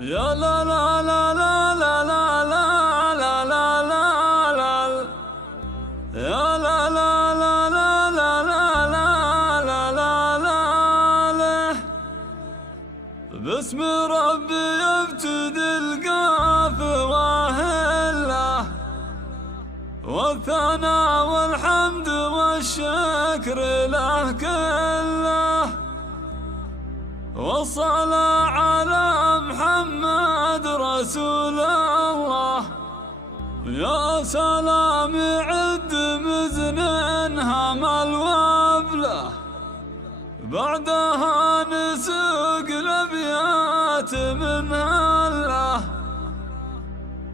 يا لا لا لا لا لا لا لا لا لا لا لا يا لا لا لا لا لا لا لا لا لا لا باسم ربي يبتدي القاف واهله والثناء والحمد والشكر له كله والصلاة على محمد رسول الله. يا سلام يعد مزن هم الوبله بعدها نسوق الابيات من هله.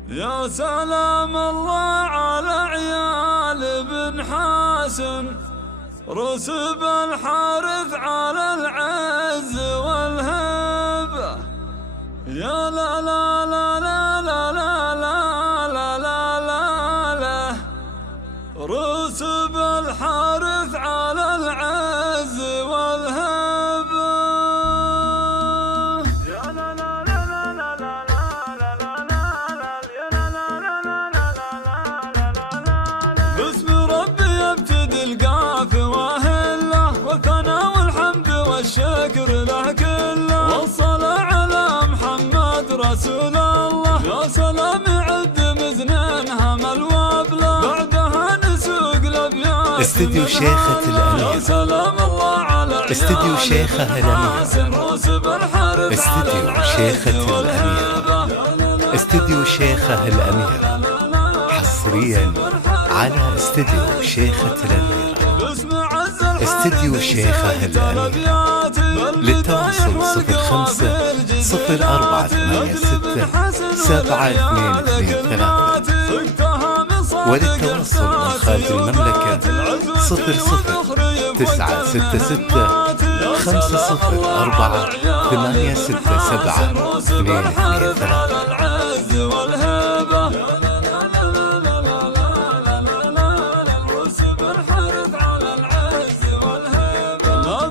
يا سلام الله على عيال بن حاسن رسب الحارث على العز والهبة. يا لا لا لا لا لا لا لا لا لا لا رسب الحارث على العز والهبة. يا لا لا لا لا لا لا لا لا يا لا لا لا لا لا لا باسم ربي يبتدي القاف واهله والثناء والحمد والشكر له كله والصلاة على محمد رسول الله. يا سلام يعد مزنين هم الوبله بعدها نسوق الابيات. استديو شيخة الأمير. يا سلام الله على استديو شيخة الأمير. استديو شيخة الأمير. استديو شيخة الأمير حصريا على استديو شيخة الأمير. استديو شيخة الأمير للتواصل 05-086-72223 وللتواصل من خارج المملكة 00-966-504-227-223.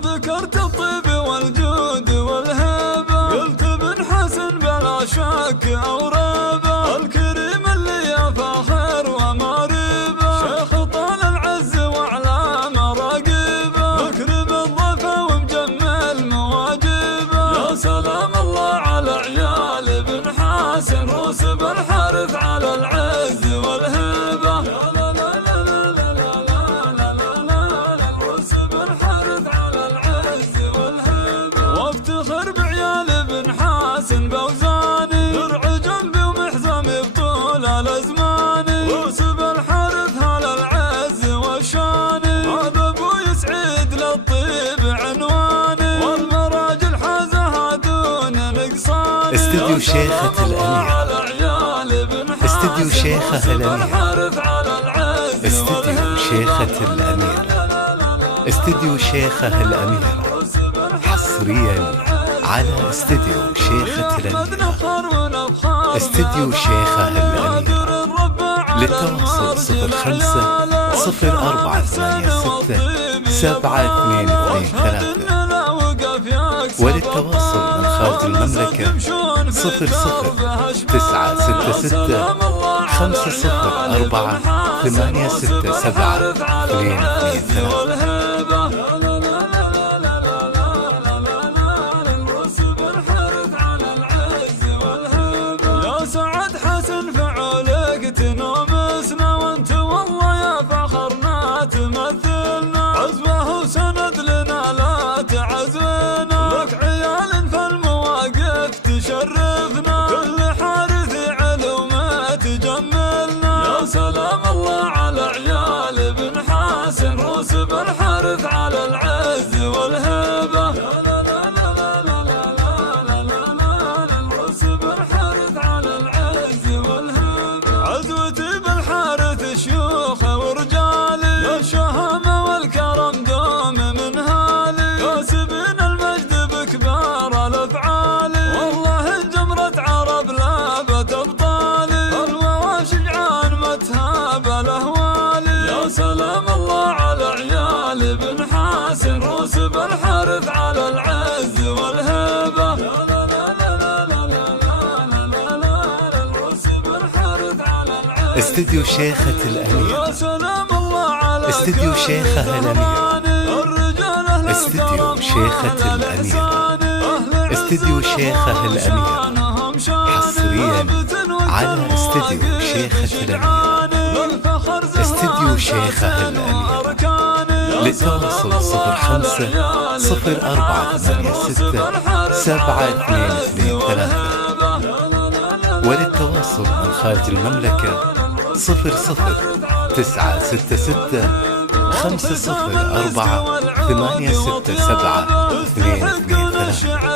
ذكرت الطيب والجود والهبة قلت بن حسن بلا شك أو ريبة الكريم اللي يفاخر ومريبة شيخ طال العز وعلى مراقبه مكرم الضيفة ومجمل مواجبه. يا سلام الله على عيال بن حسن رسب الحارث على العز والهبة. بوزاني درع جنبي ومحزمي بطول الازماني رسب الحارث على العز والشاني هذا ابوي سعيد للطيب عنواني والمراجل حازها دون نقصاني. استديو شيخة الأمير. استديو شيخة الأمير. استديو شيخة الأمير. استديو شيخة الأمير حصريا على استديو شيخة الأمير. استديو شيخة الأمير للتواصل 05-048672223 وللتواصل من خارج المملكة 00-966-504-867-223. سعد حسن فعولك تنومسنا وانت والله يا فخرنا تمثلنا عزوه وسند لنا لا تعزونا لك عيال فالمواقف تشرفنا كل حارث علومه تجملنا. يا سلام الله على عيال بن حسن رسب الحارث استديو شيخة الأميرة. يا سلام الله على استديو شيخة الأميرة. الرجال أهل استديو شيخة الأميرة. استديو شيخة الأميرة حصريا على استديو شيخة الأميرة. استديو شيخة الأميرة للتواصل 05 0486 7223 وللتواصل من خارج المملكة 00966 504 867 223.